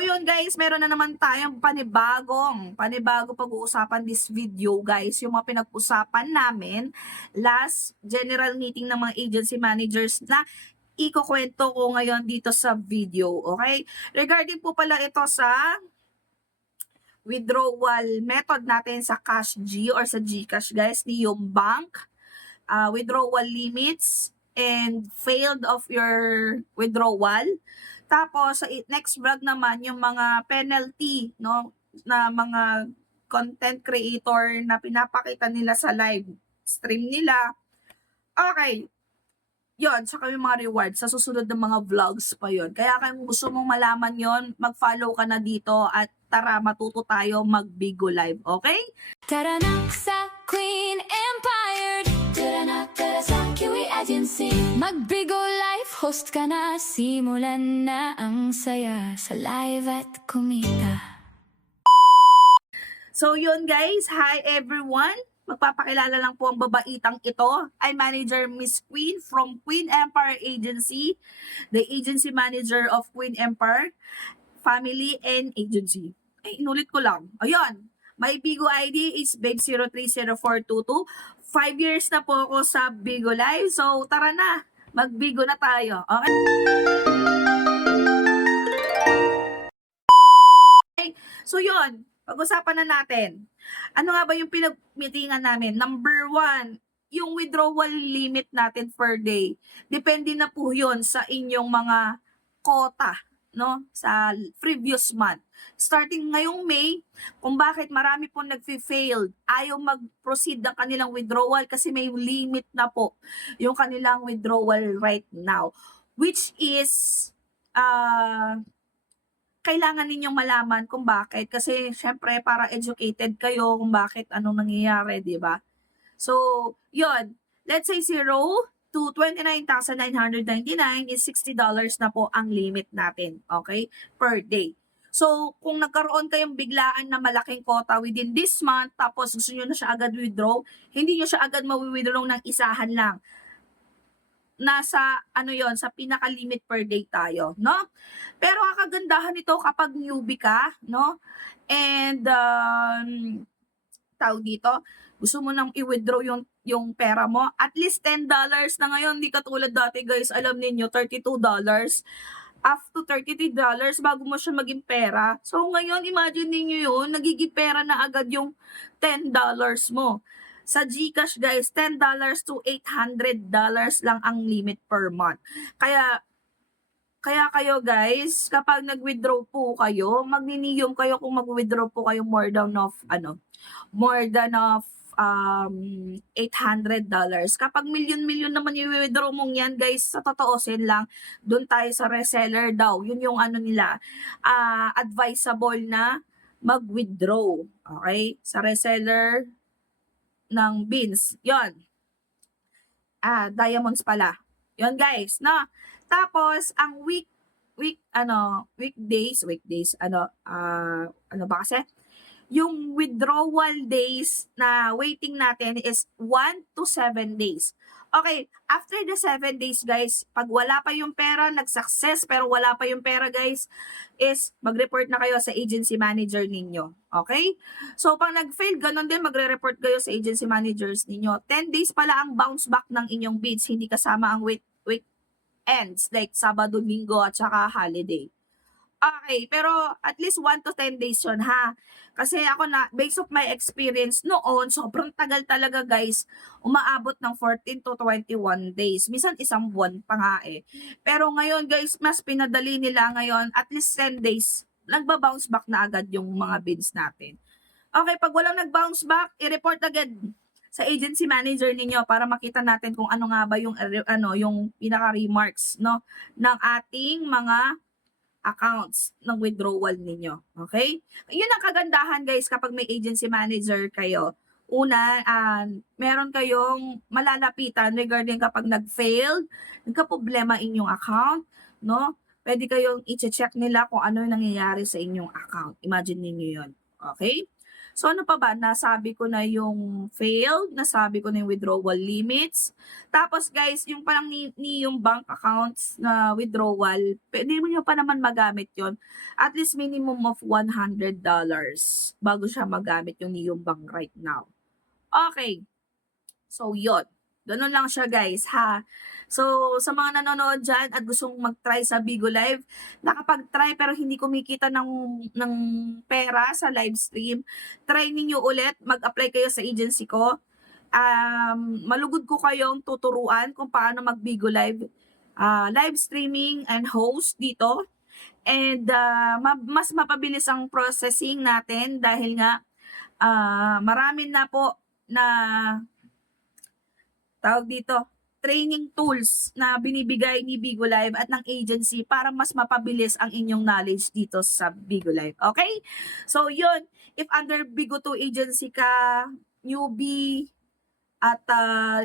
So yun guys, meron na naman tayong panibago pag-uusapan this video guys. Yung mga pinag-usapan namin last general meeting ng mga agency managers na ikukwento ko ngayon dito sa video. Okay? Regarding po pala ito sa withdrawal method natin sa Cash G or sa GCash guys ni yung bank, withdrawal limits and failed of your withdrawal. Tapos sa next vlog naman yung mga penalty no na mga content creator na pinapakita nila sa live stream nila. Okay, yon saka yung mga rewards sa susunod ng mga vlogs pa yon. Kaya kung gusto mong malaman yon, mag-follow ka na dito at tara matuto tayo mag-Bigo Live, okay? Tara na sa Queen Empire. Tara na, tara sa Kiwi Agency. Mag-Bigo Live, host ka na. Simulan na ang saya sa live at kumita. So yun guys, hi everyone. Magpapakilala lang po ang babaitang ito. I'm Manager Miss Queen from Queen Empire Agency, the agency manager of Queen Empire Family and Agency. Ay, inulit ko lang. Ayun, my Bigo ID is babe030422. 5 years na po ako sa Bigo Live. So tara na, mag-Bigo na tayo. Okay? So yun, pag-usapan na natin. Ano nga ba yung pinag-meetingan namin? Number 1, yung withdrawal limit natin per day. Depende na po yun sa inyong mga quota, no? Sa previous month. Starting ngayong May, kung bakit marami po nag-failed, ayaw mag-proceed ng kanilang withdrawal kasi may limit na po yung kanilang withdrawal right now. Which is, kailangan ninyong malaman kung bakit. Kasi, syempre, para educated kayo kung bakit, anong nangyayari, di ba? So, yun. Let's say 0 to 29,999 is $60 na po ang limit natin. Okay? Per day. So, kung nagkaroon kayong biglaan na malaking quota within this month, tapos gusto nyo na siya agad withdraw, hindi nyo siya agad mawi-withdraw ng isahan lang. Nasa sa pinaka-limit per day tayo, no? Pero ang kagandahan nito kapag newbie ka, no? And tawag dito, gusto mo nang i-withdraw yung pera mo, at least $10 na ngayon, hindi katulad dati guys, alam niyo $32. Up to $33 bago mo siya maging pera. So ngayon, imagine niyo yun, nagiging pera na agad yung $10 mo. Sa GCash guys, $10 to $800 lang ang limit per month. Kaya kayo guys, kapag nag-withdraw po kayo, magniniyom kayo kung mag-withdraw po kayo more than $800. Kapag milyon-milyon naman i-withdraw mong yan guys, sa totoosin lang, doon tayo sa reseller daw. Yun yung nila, advisable na mag-withdraw. Okay? Sa reseller ng beans. Yon. Diamonds pala. Yon guys, no? Tapos ang weekdays, ano ba kasi? Yung withdrawal days na waiting natin is 1 to 7 days. Okay, after the 7 days guys, pag wala pa yung pera, nag-success pero wala pa yung pera guys, is mag-report na kayo sa agency manager ninyo. Okay? So pag nag-fail, ganun din, magre-report kayo sa agency managers ninyo. 10 days pala ang bounce back ng inyong bids, hindi kasama ang weekends like Sabado, Linggo at saka holiday. Okay, pero at least 1 to 10 days yun ha. Kasi ako na, based of my experience noon, sobrang tagal talaga guys. Umaabot ng 14 to 21 days. Minsan isang buwan pa nga eh. Pero ngayon guys, mas pinadali nila ngayon, at least 10 days, nagba-bounce back na agad yung mga bids natin. Okay, pag walang nag-bounce back, i-report agad sa agency manager ninyo para makita natin kung ano nga ba yung pinaka-remarks no ng ating mga accounts ng withdrawal ninyo. Okay? Yun ang kagandahan guys kapag may agency manager kayo. Una, meron kayong malalapitan regarding kapag nag-failed, nagka-problema inyong account, no? Pwede kayong i-check nila kung ano yung nangyayari sa inyong account. Imagine niyo yun. Okay? So ano pa ba, nasabi ko na yung failed, nasabi ko na yung withdrawal limits. Tapos guys, yung parang ni yung bank accounts na withdrawal, pwede mo nyo pa naman magamit yon at least minimum of $100 bago siya magamit yung Niyong Bank right now. Okay. So, yun. Ganun lang siya, guys, ha? So, sa mga nanonood dyan at gustong mag-try sa Bigo Live, nakapag-try pero hindi kumikita ng pera sa live stream, try ninyo ulit, mag-apply kayo sa agency ko. Malugod ko kayong tuturuan kung paano mag-Bigo Live, live streaming and host dito. And mas mapabilis ang processing natin dahil nga marami na po na tawag dito, training tools na binibigay ni Bigo Live at ng agency para mas mapabilis ang inyong knowledge dito sa Bigo Live. Okay? So, yun. If under Bigo 2 agency ka, newbie, at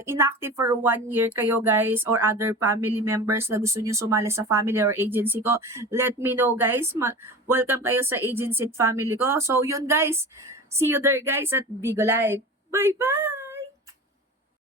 inactive for 1 year kayo guys or other family members na gusto nyo sumali sa family or agency ko, let me know guys. Welcome kayo sa agency at family ko. So, yun guys. See you there guys at Bigo Live. Bye-bye!